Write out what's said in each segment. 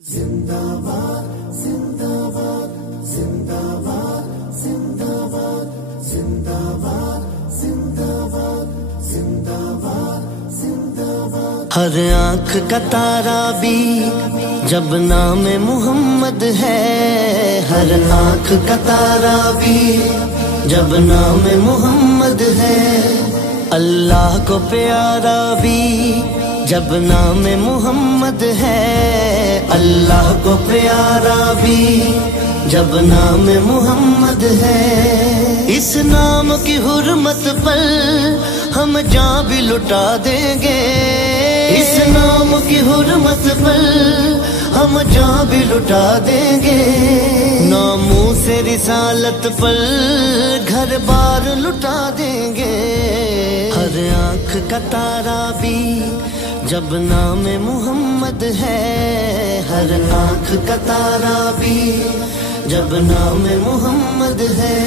زندہ باد زندہ باد زندہ باد زندہ باد زندہ باد زندہ باد زندہ باد زندہ باد. ہر آنکھ کا تارا بھی جب نام محمد ہے، ہر آنکھ کا تارا بھی جب نام محمد ہے، اللہ کو پیارا بھی جب نام محمد ہے، اللہ کو پیارا بھی جب نام محمد ہے. اس نام کی حرمت پر ہم جان بھی لٹا دیں گے، اس نام کی حرمت پر ہم جان بھی لٹا دیں گے، ناموں سے رسالت پر گھر بار لٹا دیں گے. ہر آنکھ کا تارا بھی جب نام محمد ہے، ہر آنکھ کا تارا بھی جب نام محمد ہے.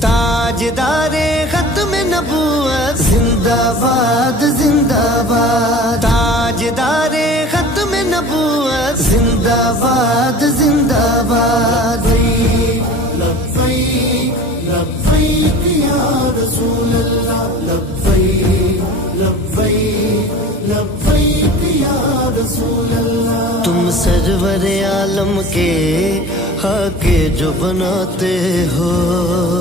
تاجدار ختم نبوت زندہ باد زندہ باد، تاجدار ختم نبوت زندہ باد زندہ باد. لبیک لبیک یا رسول اللہ، لبیک لبیک لبیک یا رسول اللہ. تم سرور عالم کے حق جو بناتے ہو،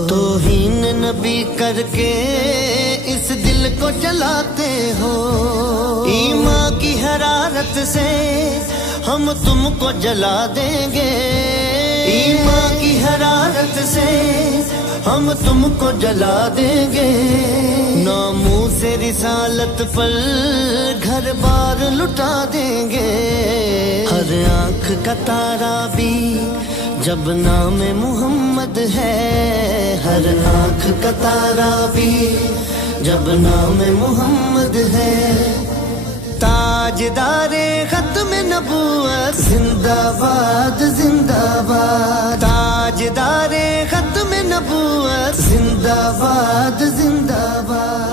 توہین نبی کر کے اس دل کو جلاتے ہو. ایمان کی حرارت سے ہم تم کو جلا دیں گے، ایمان کی حرارت سے ہم تم کو جلا دیں گے، ناموں سے رسالت پر گھر بار لٹا دیں گے. ہر آنکھ کا تارا بھی جب نام محمد ہے، ہر آنکھ کا تارا بھی جب نام محمد ہے. تاجدار ختم نبوت زندہ باد زندہ باد، تاجدار ختم نبوت زندہ باد زندہ باد.